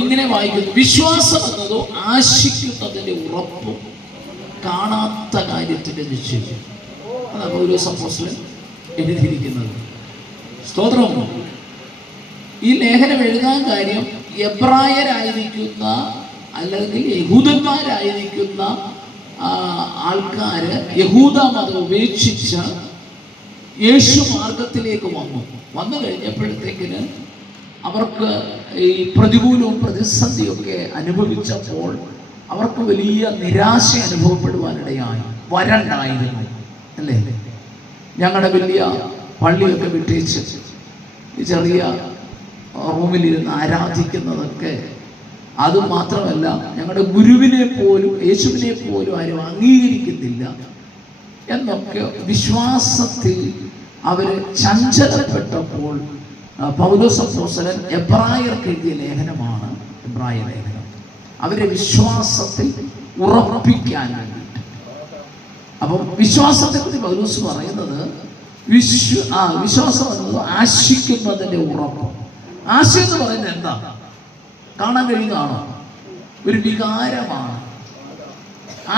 ഇങ്ങനെ വായിക്കുന്നു, വിശ്വാസം എന്നതോ ആശിക്കുന്നതിന്റെ ഉറപ്പും കാണാത്ത കാര്യത്തിന്റെ നിശ്ചയം. അതാണ് പൗലോസ് അപ്പോസ്തലൻ എഴുതിയിരിക്കുന്നത്. സ്തോത്രം. ഈ ലേഖനം എഴുതാൻ കാര്യം എബ്രായരായിരിക്കുന്ന അല്ലെങ്കിൽ യഹൂദന്മാരായിരിക്കുന്ന ആൾക്കാര് യഹൂദ മതം ഉപേക്ഷിച്ച യേശു മാർഗത്തിലേക്ക് വന്നു കഴിഞ്ഞപ്പോഴത്തേക്കിന് അവർക്ക് ഈ പ്രതികൂലവും പ്രതിസന്ധിയൊക്കെ അനുഭവിച്ചപ്പോൾ അവർക്ക് വലിയ നിരാശ അനുഭവപ്പെടുവാനിടയായി. വരണ്ടായിരുന്നു അല്ലേ? ഞങ്ങളുടെ വലിയ പള്ളിയൊക്കെ വിട്ടേച്ച് ചെറിയ റൂമിലിരുന്ന് ആരാധിക്കുന്നതൊക്കെ, അതുമാത്രമല്ല ഞങ്ങളുടെ ഗുരുവിനെ പോലും യേശുവിനെ പോലും ആരും അംഗീകരിക്കുന്നില്ല എന്നൊക്കെ വിശ്വാസത്തിൽ അവര് ചഞ്ചലപ്പെട്ടപ്പോൾ പൗലോസ് അപ്പോസ്തലൻ എബ്രായർക്ക് എഴുതിയ ലേഖനമാണ് എബ്രായ ലേഖനം. അവരെ വിശ്വാസത്തിൽ ഉറപ്പിക്കാൻ വേണ്ടിയിട്ട്. അപ്പം വിശ്വാസത്തെ കുറിച്ച് പൗലോസ് പറയുന്നത് വിശ്വാസം എന്നത് ആശിക്കുന്നതിന്റെ ഉറപ്പ്. ആശയം എന്ന് പറയുന്നത് എന്താ? കാണാൻ കഴിയുന്നതാണോ? ഒരു വികാരമാണ്,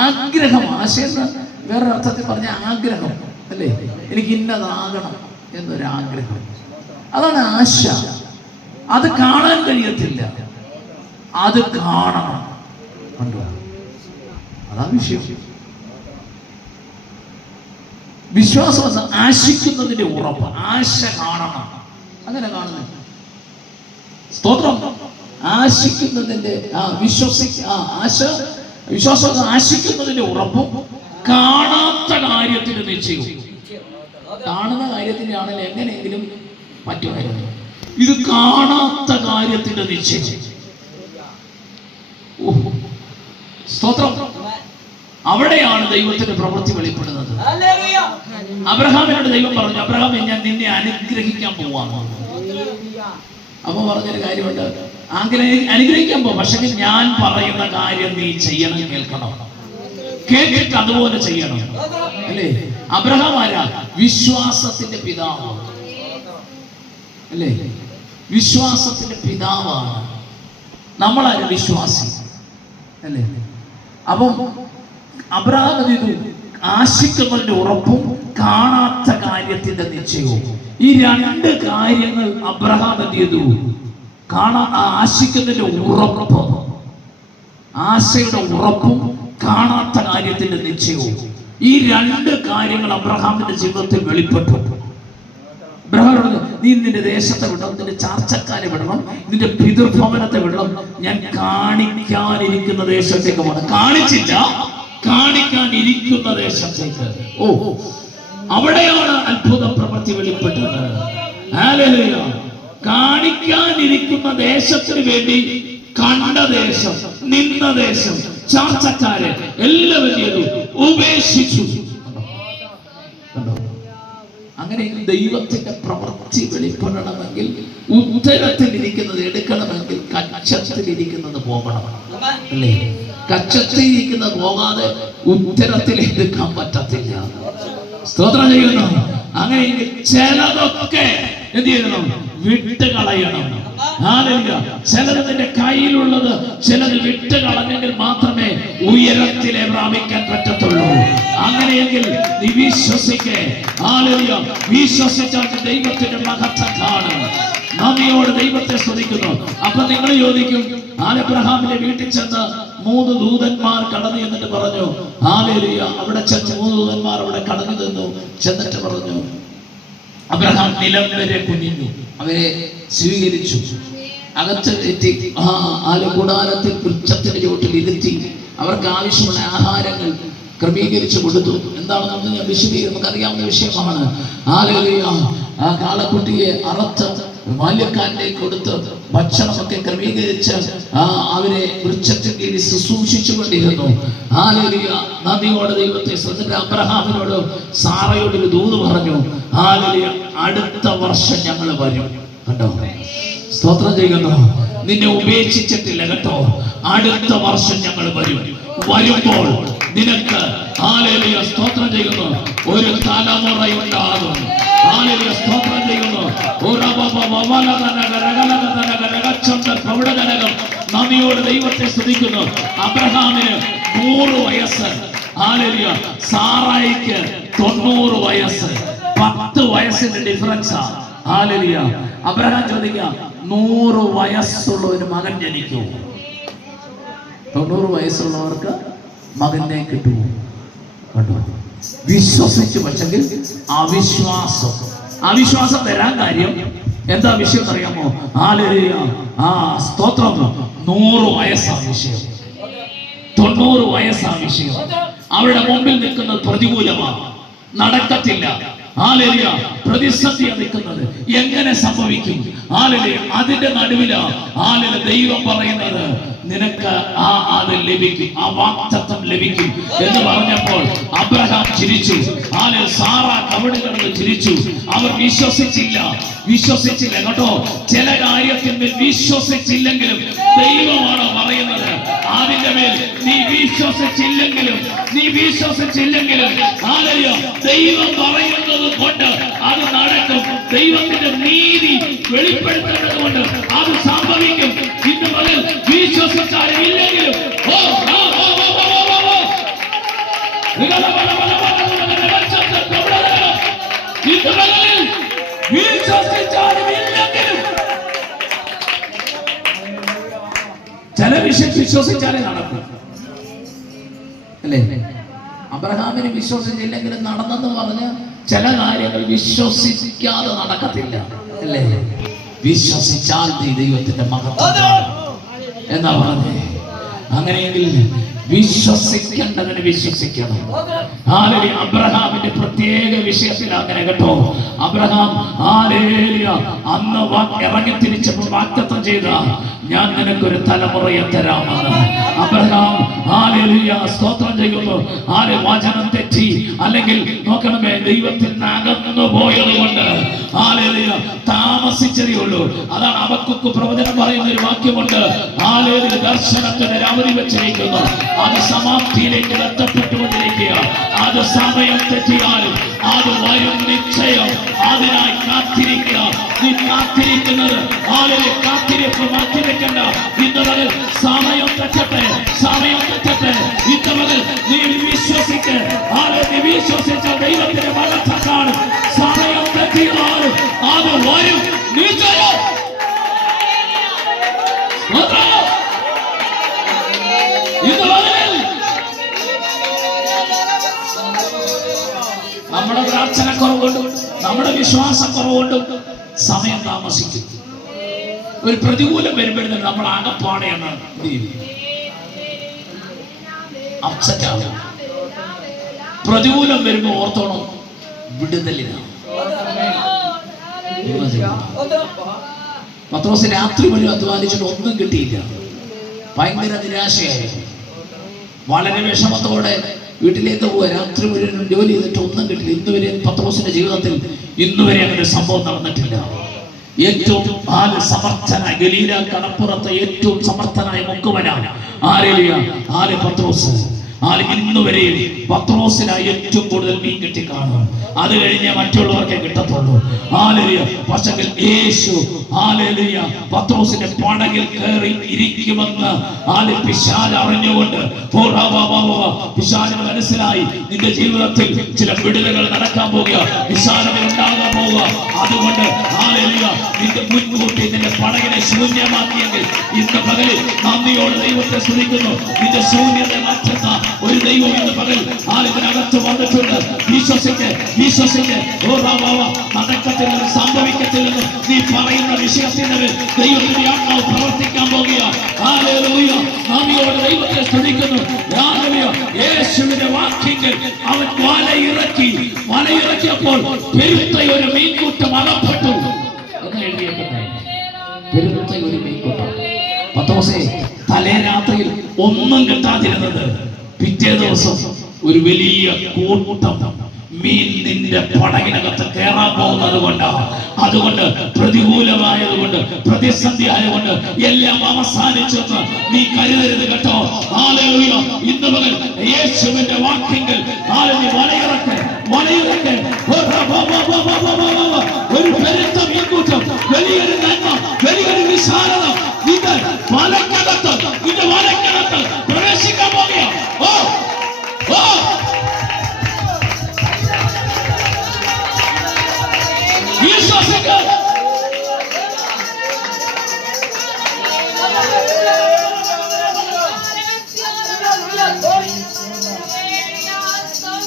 ആഗ്രഹം. ആശയം വേറൊരർത്ഥത്തിൽ പറഞ്ഞ ആഗ്രഹം അല്ലേ? എനിക്ക് ഇന്നതാകണം എന്നൊരാഗ്രഹം, അതാണ് ആശ. അത് കാണാൻ കഴിയത്തില്ല, അത് കാണണം. കണ്ടോ? അതാണ് വിഷയം. വിശ്വാസം ആശിക്കുന്നതിന്റെ ഉറപ്പ്. ആശ കാണണം, അങ്ങനെ കാണുന്നു. സ്തോത്രം. ആശിക്കുന്നതിന്റെ വിശ്വാസം ആശിക്കുന്നതിന്റെ ഉറപ്പും കാണാത്ത കാര്യത്തിന്റെ നിശ്ചയവും. കാണുന്ന കാര്യത്തിന്റെ ആണെങ്കിൽ എങ്ങനെയെങ്കിലും പറ്റുമായിരുന്നു. ഇത് കാണാത്ത കാര്യത്തിന്റെ നിശ്ചയം. സ്തോത്രം. അവിടെയാണ് ദൈവത്തിന്റെ പ്രവൃത്തി വെളിപ്പെടുന്നത്. അബ്രഹാമിനോട് ദൈവം പറഞ്ഞു, അബ്രഹാമേ, ഞാൻ നിന്നെ അനുഗ്രഹിക്കാൻ പോവാണ്. അപ്പൊ പറഞ്ഞൊരു കാര്യമുണ്ട്, അനുഗ്രഹിക്കാൻ പോവാ, പക്ഷെ ഞാൻ പറയുന്ന കാര്യം നീ ചെയ്യണം, കേൾക്കണം, കേട്ടിട്ട് അതുപോലെ ചെയ്യണം അല്ലേ? അബ്രഹാം ആരാ? വിശ്വാസത്തിന്റെ പിതാവ് അല്ലേ? വിശ്വാസത്തിന്റെ പിതാവാണ്. നമ്മളാരും വിശ്വാസി അല്ലേ? അപ്പം അബ്രഹാം ചെയ്തു ആശിക്കുന്നതിന്റെ ഉറപ്പും കാണാത്ത കാര്യത്തിന്റെ നിശ്ചയവും. ഈ രണ്ട് കാര്യങ്ങൾ അബ്രഹാം എന്ത് ചെയ്തു? ആശിക്കുന്നതിന്റെ ഉറപ്പ്, ആശയുടെ ഉറപ്പും കാണാത്ത കാര്യത്തിന്റെ നിശ്ചയവും. ഈ രണ്ട് കാര്യങ്ങൾ അബ്രഹാമിന്റെ ജീവിതത്തിൽ വെളിപ്പെട്ടു. നീ നിന്റെ ദേശത്തെ വിടണം, നിന്റെ ചാർച്ചക്കാരെ വിടണം, നിന്റെ പിതൃഭവനത്തെ വിടണം, ഞാൻ കാണിക്കാനിരിക്കുന്ന ദേശത്തേക്ക് പോകണം. കാണിച്ചില്ല, കാണിക്കാനിരിക്കുന്ന ദേശത്തേക്ക്. അവിടെയാണ് അത്ഭുത പ്രവൃത്തി വെളിപ്പെട്ടത്. ഹല്ലേലൂയ. കാണിക്കാനിരിക്കുന്ന ദേശത്തിന് വേണ്ടി കണ്ട ദേശം, നിന്ന ദേശം, ചാർച്ചക്കാരെ എല്ലാവരും ഉപേക്ഷിച്ചു. അങ്ങനെ ദൈവത്തിന്റെ പ്രവൃത്തി വെളിപ്പെടണമെങ്കിൽ, ഉത്തരത്തിലിരിക്കുന്നത് എടുക്കണമെങ്കിൽ കച്ചത്തിലിരിക്കുന്നത് പോകണം അല്ലേ? കച്ചത്തിലിരിക്കുന്നത് പോകാതെ ഉത്തരത്തിൽ എടുക്കാൻ പറ്റത്തില്ല. സ്തോത്രം ചെയ്യുന്നു. അങ്ങനെയെങ്കിൽ ചിലതൊക്കെ എന്ത് ചെയ്യണം? വിട്ടുകളയണം. ചിലത് നിന്റെ കയ്യിലുള്ളത് ചിലത് വിട്ട് കളഞ്ഞെങ്കിൽ മാത്രമേ ഉയരത്തിലെ പ്രാപിക്കാൻ പറ്റത്തുള്ളൂ. അങ്ങനെയെങ്കിൽ നീ വിശ്വസിക്കേ. വിശ്വസിച്ചാൽ ദൈവത്തിന്റെ മഹത്വം കാണും. നന്ദിയോട് ദൈവത്തെ സ്തുതിക്കുന്നു. അപ്പൊ നിങ്ങൾ ചോദിക്കും, അബ്രഹാമിന്റെ വീട്ടിൽ ചെന്ന് 3 ദൂതന്മാർ കടന്നു എന്നിട്ട് പറഞ്ഞു, ഹല്ലേലൂയ. അവിടെ ചെന്ന് 3 ദൂതന്മാർ അവിടെ കടന്നു നിന്നു. ചെന്നിട്ട് പറഞ്ഞു, അബ്രഹാം നിലം വരെ കുനിഞ്ഞു, അവരെ സ്വീകരിച്ചു, അകത്ത് എത്തി, കൂടാരത്തിൽ വൃക്ഷത്തിന്റെ ചുവട്ടിൽ ഇരുത്തി അവർക്ക് ആവശ്യമുള്ള ആഹാരങ്ങൾ ക്രമീകരിച്ചു കൊടുത്തു. എന്താണെന്ന് ഞാൻ നമുക്ക് അറിയാവുന്ന വിഷയമാണ്. ഹല്ലേലൂയ. ആ കാളക്കുട്ടിയെ അറുത്ത് ബാല്യക്കാരനെ കൊടുത്ത് ഭക്ഷണമൊക്കെ ക്രമീകരിച്ച് അവരെ വൃക്ഷത്തിന് കീഴിൽ ശുശ്രൂഷിച്ചു കൊണ്ടിരുന്നു. ഹല്ലേലൂയ. നദിയോട് ദൈവത്തെ ശ്രദ്ധിച്ച അബ്രഹാമിനോട് സാറയോട് ഒരു ദൂത് പറഞ്ഞു, ഹല്ലേലൂയ, അടുത്ത വർഷം ഞങ്ങൾ വരും. കണ്ടോ? സ്തോത്രം ചെയ്യുന്നു. നിന്നെ ഉപേക്ഷിച്ചിട്ടില്ല കേട്ടോ. അടുത്ത വർഷം ഞങ്ങൾ വരും. വരുമ്പോൾ നിനക്ക് ഹല്ലേലൂയ സ്തോത്രം ചെയ്യുന്നു ഒരു തലമുറയുണ്ടാകും. ഹല്ലേലൂയ സ്തോത്രം ചെയ്യുന്നു. നന്ദിയോടെ ദൈവത്തെ സ്തുതിക്കുന്നു. അബ്രഹാമിന് 100 വയസ്സ്. ഹല്ലേലൂയ. സാറായിക്ക് 90 വയസ്സ്. 10 വയസ്സിന്റെ ഡിഫറൻസാ. ഹല്ലേലൂയ. അബ്രഹാം ചോദിക്കുക, 100 വയസ്സുള്ള ഒരു മകൻ ജനിക്കുമോ? 90 വയസ്സുള്ളവർക്ക് മകനെ കിട്ടുമോ? കണ്ടോ? വിശ്വസിച്ചു. പക്ഷെങ്കിൽ അവിശ്വാസം വരാൻ കാര്യം എന്താ വിഷയം അറിയാമോ? ഹല്ലേലൂയ. സ്തോത്രം. 100 വയസ്സാ വിഷയം, 90 വയസ്സാ വിഷയം. അവരുടെ മുമ്പിൽ നിൽക്കുന്നത് പ്രതികൂലമാണ്, നടക്കത്തില്ല. ഹല്ലേലൂയ. പ്രതിസന്ധി നിൽക്കുന്നത് എങ്ങനെ സംഭവിക്കും? ഹല്ലേലൂയ. അതിന്റെ നടുവിലാണ് ഹല്ലേലൂയ ദൈവം പറയുന്നത്, നിനക്ക് അത് ലഭിക്കും, ആ വാഗ്ദത്തം ലഭിക്കും എന്ന് പറഞ്ഞപ്പോൾ അബ്രഹാം ചിരിച്ചു. ഹല്ലേലൂയ. സാറ കവിട് കിടന്ന് ചിരിച്ചു. അവർ വിശ്വസിച്ചില്ല കേട്ടോ. ചില കാര്യത്തിൽ വിശ്വസിച്ചില്ലെങ്കിലും ദൈവമാണ് പറയുന്നത്, അതിന്റെ മേൽ നീ വിശ്വസിച്ചില്ലെങ്കിലും ഹല്ലേലൂയ ദൈവം പറയുന്നത് കൊണ്ട് അത് നടക്കും. ദൈവത്തിന്റെ നീതി വെളിപ്പെടുത്തുന്നത് കൊണ്ട് അത് സംഭവിക്കും. ഇന്ന് മുതൽ വിശ്വസിച്ചാലും ഇല്ലെങ്കിലും വിശ്വസിച്ചാലും ഇല്ലെങ്കിലും ചില വിഷയം വിശ്വസിച്ചാലേ നടക്കും, അല്ലേ? അബ്രഹാമിന് വിശ്വസിച്ചില്ലെങ്കിലും നടന്നെന്ന് പറഞ്ഞ് ചില കാര്യങ്ങൾ വിശ്വസിക്കാതെ നടക്കത്തില്ല, അല്ലേ? വിശ്വസിച്ചാൽ നീ ദൈവത്തിന്റെ മഹത്വം എന്നാ പറഞ്ഞേ. അങ്ങനെയെങ്കിൽ വിശ്വസിക്കേണ്ടതിന് വിശ്വസിക്കണം. ഹല്ലേലൂയ. അബ്രഹാമിന്റെ പ്രത്യേക വിഷയത്തിൽ അങ്ങനെ കേട്ടോ. അബ്രഹാം ഹല്ലേലൂയ അന്ന് ഇറങ്ങി തിരിച്ചപ്പോൾ വാഗ്ദത്തം ചെയ്ത, ഞാൻ നിനക്കൊരു തലമുറയെ തരാമെന്ന്. അബ്രഹാം ഹല്ലേലൂയ സ്തോത്രം ചെയ്യുന്നു. വചനം തെറ്റി അല്ലെങ്കിൽ നോക്കണമേ, ദൈവത്തിൽ നിന്ന് അകന്നു പോയത് കൊണ്ട് ഹല്ലേലൂയ താമസിച്ചതേ ഉള്ളൂ. അതാണ് ഹബക്കൂക്ക് പ്രവചനം പറയുന്ന ഒരു വാക്യമുണ്ട്. ഹല്ലേലൂയ ദർശനത്തിന് അവധി വെച്ചിരിക്കുന്നു, അത് സമാപ്തിയിലേക്ക് എത്തപ്പെട്ടുകൊണ്ടിരിക്കുക. അത് സമയം തെറ്റിയാലും അത് വരും നിശ്ചയം. അതിനായി കാത്തിരിക്കുക. നീ കാത്തിരിക്കുന്നത് കാത്തിരിപ്പ് മാറ്റിവെക്കണ്ട. ഇന്ന് മുതൽ സമയം തെറ്റട്ടെ. ഇന്ന് മുതൽ നീ വിശ്വസിച്ച് വിശ്വസിച്ച ദൈവത്തിന്റെ മഹത്വം കാണും. സമയം തെറ്റിയാലും അത് വരും നിശ്ചയം. നമ്മുടെ പ്രാർത്ഥന കുറവുകൊണ്ടും നമ്മുടെ വിശ്വാസം കുറവുകൊണ്ടും സമയം താമസിക്കും. ഒരു പ്രതികൂലം വരുമ്പോഴേ നമ്മൾ ആകപ്പാടെയാണ് അപ്സെറ്റ് ആവും. പ്രതികൂലം വരുമ്പോ ഓർത്തോണം, വിടുതലിനാണ്. പത്രോസ് രാത്രി മുഴുവൻ അധ്വാനിച്ചിട്ട് ഒന്നും കിട്ടിയില്ല. ഭയങ്കര നിരാശയായിരുന്നു. വളരെ വിഷമത്തോടെ വീട്ടിലേക്ക് പോവുക. രാത്രി മുഴുവൻ ജോലി ചെയ്തിട്ട് ഒന്നും കിട്ടില്ല. ഇന്നുവരെ പത്രോസിന്റെ ജീവിതത്തിൽ ഇന്നുവരെ അങ്ങനെ സംഭവം നടന്നിട്ടില്ല. ഏറ്റവും സമർത്ഥനായ ഗലീല കടപ്പുറത്തെ ഏറ്റവും സമർത്ഥനായ മുക്കുവനാണ് പത്രോസ്. ഇന്നുവരെ പത്രോസിനായി ഏറ്റവും കൂടുതൽ മീൻ കിട്ടി കാണും. അത് കഴിഞ്ഞ് മറ്റുള്ളവർക്കേ കിട്ടത്തുള്ളൂ. പക്ഷേ യേശു പത്രോസിന്റെ പടകിൽ കയറി ഇരിക്കുമെന്ന് പിശാച് അറിഞ്ഞുകൊണ്ട് പിശാചിന് മനസ്സിലായി, നിന്റെ ജീവിതത്തിൽ ചില വിടുതലുകൾ നടക്കാൻ പോകുക, വിശാലത ഉണ്ടാകാൻ പോവുക. അതുകൊണ്ട് നിന്റെ മുൻകൂട്ടി നിന്റെ പടകിനെ ശൂന്യമാക്കിയെങ്കിൽ ഇന്ന് പകലിൽ നന്ദിയോടെ ദൈവത്തെ സ്തുതിക്കുന്നു. നിന്റെ ശൂന്യത മാറ്റുന്ന ഒരു ദൈവം ഇന്ന് പകൽ ഇതിനകത്ത് വന്നിട്ടുണ്ട്. വിശ്വസിക്ക് നടക്കത്തില്ലെന്ന് സംഭവിക്കത്തില്ലെന്ന് നീ പറയുന്ന വിഷയത്തിന് ദൈവത്തിന്റെ ആത്മാവ് പ്രവർത്തിക്കാൻ പോകുക. നന്ദിയോടെ ദൈവത്തെ സ്തുതിക്കുന്നു. യേശുവിന്റെ വാക്യങ്ങൾ അവൻ വലയിറക്കിയപ്പോൾ പെരുത്ത ഒരു മീൻകൂട്ടം അകപ്പെട്ടു എന്ന് എഴുതിയേക്കുന്നത്. പെരുത്ത ഒരു മീൻകൂട്ടം. പത്രോസേ, തലേ രാത്രിയിൽ ഒന്നും കിട്ടാതിരുന്നത് പിറ്റേ ദിവസം ഒരു വലിയ കൂട്ടം മീൻ നിന്റെ പടകിനകത്ത് കയറാൻ പോകുന്നത് കൊണ്ടാണ്. അതുകൊണ്ട് പ്രതികൂലമായതുകൊണ്ട്, പ്രതിസന്ധി ആയതുകൊണ്ട് എല്ലാം അവസാനിച്ചെന്ന് നീ കരുതരുത് കേട്ടോ. ഇന്ന് മുതൽ യേശുവിന്റെ വാക്യങ്ങൾ വലയിറക്ക് വലയിറക്കെ. ഒരു പെരുത്ത മീൻകൂട്ടം, വലിയൊരു നന്മ, വലിയൊരു വിശാലത ഇത് വലക്കകത്ത്, ഇത് വലക്കകത്ത് പ്രവേശിക്കാൻ പോകുക. ഓ ഓ വിശ്വസിക്കുക.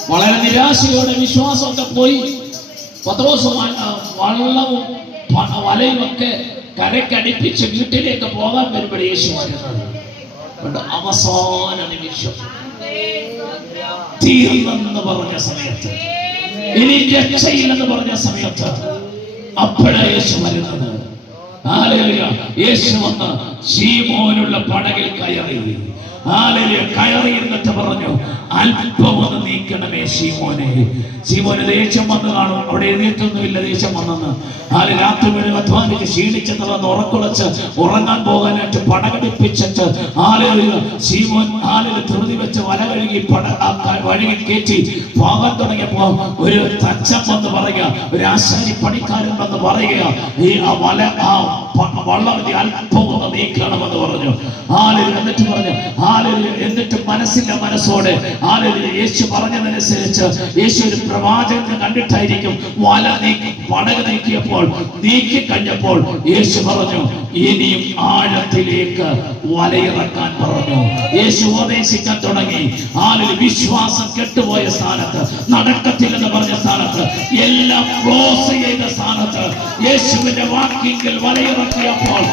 വളരെ നിരാശയോടെ വിശ്വാസമൊക്കെ പോയി പത്രോസ് വള്ളവും വലയും ഒക്കെ കരക്കടിപ്പിച്ച് വീട്ടിലേക്ക് പോകാൻ വരുമ്പോൾ യേശു വരുന്നത് അവസാന നിമിഷം തീർന്നെന്ന് പറഞ്ഞ സമയത്ത്, ഇനി രക്ഷയില്ലെന്ന് പറഞ്ഞ സമയത്ത് അപ്പോഴാണ് യേശു വരുന്നത്. യേശു വന്ന് ശീമോനുള്ള പടകിൽ കയറി. കയറി എന്നിട്ട് പറഞ്ഞു, അല്പം ഒന്ന് നീക്കണമേ ശീമോനെ. ശീമോന് ദേഷ്യം വന്ന് കാണും. അവിടെ എഴുതിയിട്ടൊന്നുമില്ല ദേഷ്യം വന്നെന്ന്. രാത്രി മുഴുവൻ അധ്വാനിച്ച് ക്ഷീണിച്ച് തളർന്ന് ഉറക്കുളച്ച് ഉറങ്ങാൻ പോകാനായിട്ട് പടകടിപ്പിച്ചിട്ട് ശീമോൻ ധൃതി വെച്ച് വല കഴുകി വഴുകി കയറ്റി പോകാൻ തുടങ്ങിയപ്പോ ഒരു തച്ചൻ വന്ന് പറയുക, ഒരു ആശാരി പണിക്കാരൻ വന്ന് പറയുക, ഈ വള്ളം അല്പം ഒന്ന് നീക്കണമെന്ന് പറഞ്ഞു. എന്നിട്ട് പറഞ്ഞു, എന്നിട്ട് മനസ്സോടെ യേശു പറഞ്ഞതനുസരിച്ച് യേശു ഒരു പ്രവാചകനെ കണ്ടിട്ടായിരിക്കും വല നീക്കി പടക നീക്കിയപ്പോൾ നീക്കി കഴിഞ്ഞപ്പോൾ യേശു പറഞ്ഞു, ഇനിയും ആഴത്തിലേക്ക് വലയിറക്കാൻ പറഞ്ഞു. യേശു ഉപദേശിക്കാൻ തുടങ്ങി. വിശ്വാസം കെട്ടുപോയ സ്ഥാനത്ത്, നടക്കത്തില്ലെന്ന് പറഞ്ഞ സ്ഥാനത്ത്, എല്ലാം ക്ലോസ് ചെയ്ത സ്ഥാനത്ത് യേശുവിന്റെ വാക്കിങ്കിൽ വലയിറക്കിയപ്പോൾ,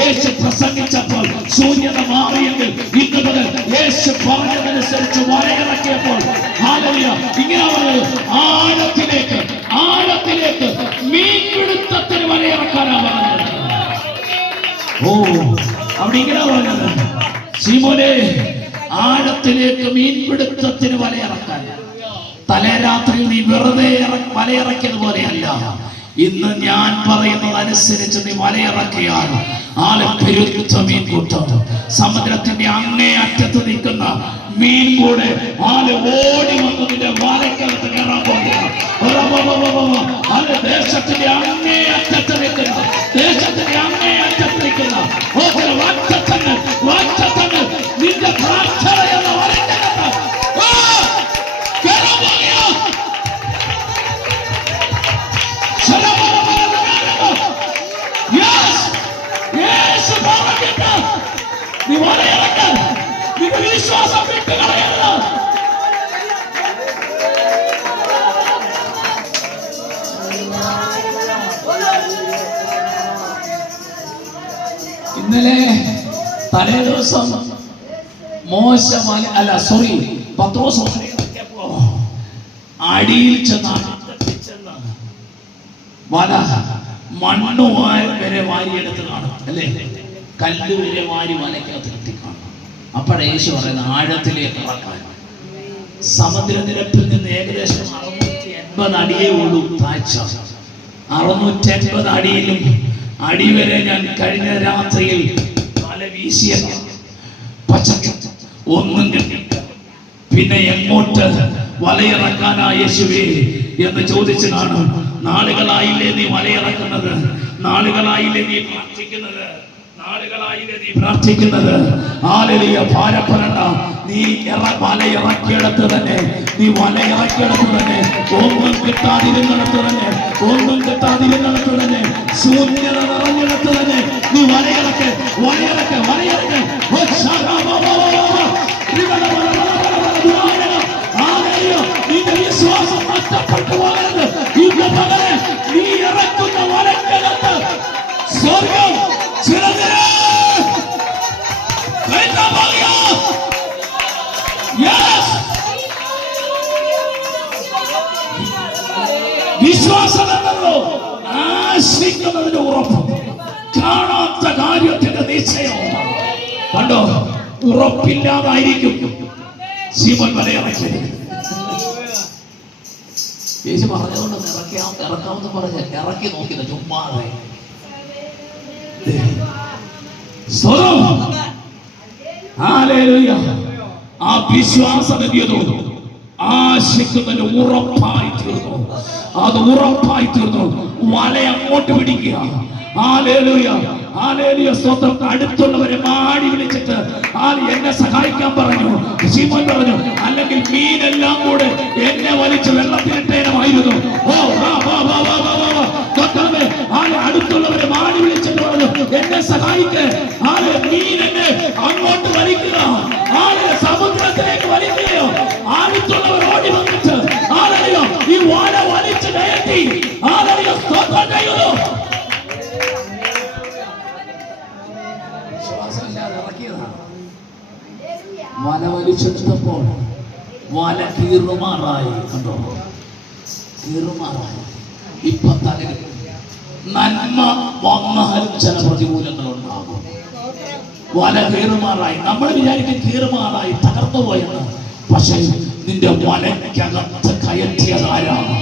യേശു പ്രസംഗിച്ചപ്പോൾ ശൂന്യത മാറിയെങ്കിൽ ഇന്ന് മുതൽ യേശു പറഞ്ഞതനുസരിച്ച് വലയിറക്കിയപ്പോൾ ഇങ്ങനെ ആഴത്തിലേക്ക് ആഴത്തിലേക്ക് മീൻപിടുത്തത്തിന് വലയിറക്കാനാ പറഞ്ഞത്. അവിടെ ഇങ്ങനെ പറഞ്ഞത്, ശീമോനെ ആഴത്തിലേക്ക് മീൻപിടുത്തത്തിന് വലയിറക്കാൻ. തലേരാത്രിയിൽ നീ വെറുതെ വലയിറക്കിയത് പോലെയല്ല, ഇന്ന് ഞാൻ പറയുന്നത് അനുസരിച്ച് നീ വലയിറക്കിയാൽ പെരുത്ത മീൻകൂട്ടം, സമുദ്രത്തിന്റെ അങ്ങേ അറ്റത്ത് നിൽക്കുന്ന മീൻ കൂടെ ഓടി വന്ന് നിന്റെ വലക്കകത്ത് കയറാൻ പോകുകയാണ്. ദേശത്തിന്റെ അങ്ങേ അറ്റത്ത് നിൽക്കുന്ന, ദേശത്തിന്റെ അങ്ങേ അറ്റത്ത് നിൽക്കുന്ന വാറ്റത്തങ്ങൾ നിന്റെ പ്രാർത്ഥന എന്ന വലക്കകത്ത് കയറാൻ പോകുകയാണ്. നീ വലയിറക്കാൻ, നിന്റെ വിശ്വാസം വിട്ട് കളയരുത്. ഇന്നലെ തലേ ദിവസം പത്രോസ് അടിയിൽ ചെന്ന് വല മണ്ണ് വരെ വാരിയെടുത്ത് കാണും അല്ലേ, കല്ല് വരെ വാരി വലയ്ക്കകത്ത് കിട്ടി കാണും. അപ്പോഴേ യേശു പറയുന്ന ആഴത്തിലേക്ക് ഇറക്കാൻ. സമുദ്രനിരപ്പിൽ നിന്ന് ഏകദേശം 680 അടിയേ ഉള്ളൂ താഴ്ച. 680 അടിയിലും അടി വരെ ഞാൻ കഴിഞ്ഞ രാത്രിയിൽ വല വീശിയത് ഒന്നും കിട്ടില്ല. പിന്നെ എങ്ങോട്ട് വലയിറക്കാനാ യേശുവേ എന്ന് ചോദിച്ചു കാണും. നാളുകളായില്ലേ നീ വലയിറക്കുന്നത്, നാളുകളായില്ലേ നീ പ്രാർത്ഥിക്കുന്നത്, നാളുകളായില്ലേ നീ പ്രാർത്ഥിക്കുന്നത്. ഭാരപ്പെടണ്ട, നീ വലയിറക്കിയിടത്ത് തന്നെ, നീ വലയിറക്കിയിടത്ത് തന്നെ, ഒന്നും കിട്ടാതിരുന്നിടത്ത് തന്നെ, ഒന്നും കിട്ടാതിരുന്നിടത്ത് തന്നെ, ശൂന്യത നിറഞ്ഞിടത്ത് തന്നെ നീ വലയിറക്ക്, വലയിറക്ക്, വലയിറക്ക്. നിന്റെ വിശ്വാസം നഷ്ടപ്പെട്ടു പോകരുത്. ഇന്ന് പകരം നീ ഇറക്കുന്ന വലക്കകത്ത് സ്വർഗം വിശ്വാസം എന്നല്ലോ ആശിക്കുന്നതിന് ഉറപ്പ്, കാണാത്ത കാര്യത്തിന്റെ നിശ്ചയവും. കണ്ടോ, ഉറപ്പില്ലാതായിരിക്കും ശീമോൻ വലയിറക്കിയത്. യേശു പറഞ്ഞതുകൊണ്ട് ഇറക്കാമെന്ന് പറഞ്ഞ ഇറക്കി നോക്കിയത് ചുമ്മാതെ. ആ വിശ്വാസം എന്തിയതോ ആശിക്കുന്നതിന് ഉറപ്പായി തീർന്നു. അത് ഉറപ്പായി തീർന്നു. വല അങ്ങോട്ട് പിടിക്കുക. ഹല്ലേലൂയ, ഹല്ലേലൂയ, സ്തോത്രം. അടുത്തുള്ളവരെ മാടി വിളിച്ചിട്ട് എന്നെ സഹായിക്കാൻ പറഞ്ഞു. ശിമോൻ പറഞ്ഞു, അല്ലെങ്കിൽ മീനെല്ലാം കൂടെ എന്നെ വലിച്ച് വെള്ളത്തിലിട്ടേനമായിരുന്നു. അടുത്തുള്ളവരെ മാടി വിളിച്ചിട്ട് പറഞ്ഞു, എന്നെ സഹായിക്ക്. മീൻ എന്നെ അങ്ങോട്ട് വലിക്കുക, സമുദ്രത്തിലേക്ക് വലിക്കുകയോ. അടുത്തുള്ളവർ ഓടി വന്നിട്ട് ഈ വല വലിച്ച് കയറ്റി സ്തോത്രം ചെയ്യുന്നു. വല വലിച്ചെടുത്തപ്പോൾ വല കീറുമാറായി. കണ്ടോ, കീറുമാറായി. ഇപ്പൊ തകരും. നന്മ വന്നാൽ ചില പ്രതികൂലങ്ങൾ ഉണ്ടാകും. വല കീറുമാറായി. നമ്മൾ വിചാരിക്കും കീറുമാറായി, തകർന്നു പോയെന്ന്. പക്ഷേ നിന്റെ വലയ്ക്കകത്ത് കയറ്റിയതാരാണ്?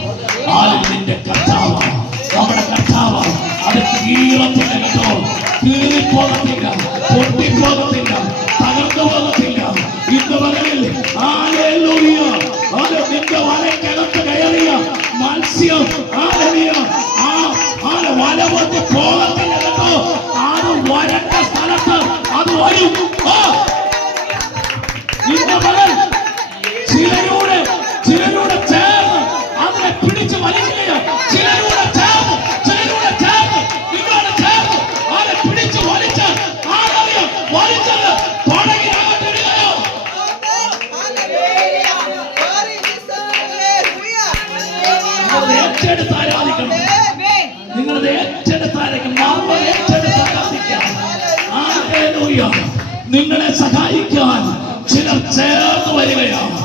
നിന്റെ കർത്താവാണ്, നമ്മുടെ കർത്താവാണ്. അത് കീറത്തില്ല, കേട്ടോ. കീറിപ്പോകത്തില്ല, പൊട്ടിപ്പോകത്തില്ല, തകർന്നു പോകത്തില്ല. ഇന്ന് പകലിൽ നിന്റെ വലയ്ക്കകത്ത് കയറിയ മത്സ്യം വല പൊട്ടി പോകത്തില്ല, കേട്ടോ. അത് വരണ്ട സ്ഥലത്ത് അത് വരും. ഇന്ന് പകൽ ചിലരുടെ ചേർന്ന് അതിനെ പിടിച്ച് വലിക്കുകയോ, ചിലരുടെ ചേർന്ന് നിങ്ങളുടെ ചേർന്ന് അതിനെ പിടിച്ച് വലിച്ച് വലിച്ചത് പടകിനകത്തിടുകയോ. ഏറ്റെടുത്ത് ആരാധിക്കണം. നിങ്ങളത് ഏറ്റെടുത്തായിരിക്കും. നിങ്ങളെ സഹായിക്കാൻ ചിലർ ചേർന്ന് വരികയാണ്.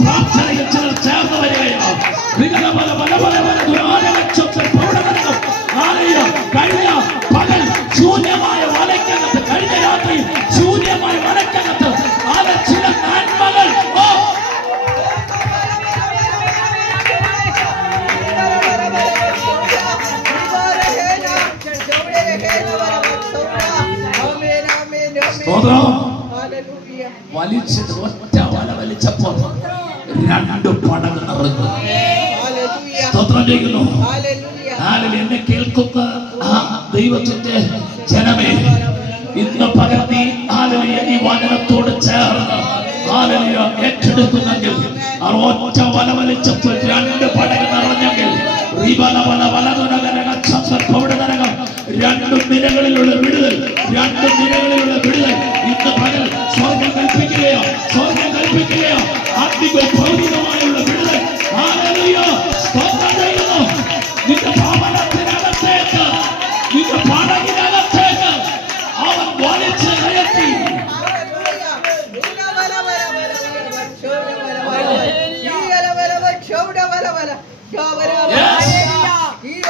പ്രാർത്ഥനയിൽ ചിലർ ചേർന്ന് വരികയാണ്. കഴിഞ്ഞ പകൽ ശൂന്യമായ വലയ്ക്കകത്ത്, കഴിഞ്ഞ രാത്രി ശൂന്യമായ വലയ്ക്കകത്ത് ചില നന്മകൾ വലിച്ചിട്ട് ഒറ്റ വല വലിച്ചപ്പോൾ രണ്ട് പടകൾ നിറഞ്ഞു. സ്തോത്രം ചെയ്യുന്നു. എന്നെ കേൾക്കുന്ന ദൈവത്തിന്റെ ജനമേ, ഇന്ന് പകർത്തി ഈ വചനത്തോട് ചേർന്ന് ഏറ്റെടുക്കുന്നെങ്കിൽ, ഒറ്റ വല വലിച്ചപ്പോൾ രണ്ട് പടകൾ നിറഞ്ഞെങ്കിൽ, രണ്ടു നിരകളിലുള്ള വിടുതൽ, രണ്ടു നിരകളിലുള്ള വിടുതൽ ഇന്ന് പകൽ സ്വർഗം കൽപ്പിക്കുകയോ, സ്വർഗം കൽപ്പിക്കുകയോ. ഭൗതികമായുള്ള വിടുതൽ. നിന്റെ ഭവനത്തിനകത്തേക്ക്, നിന്റെ പടകിനകത്തേക്ക് അവൻ വലിച്ച് കയറ്റി.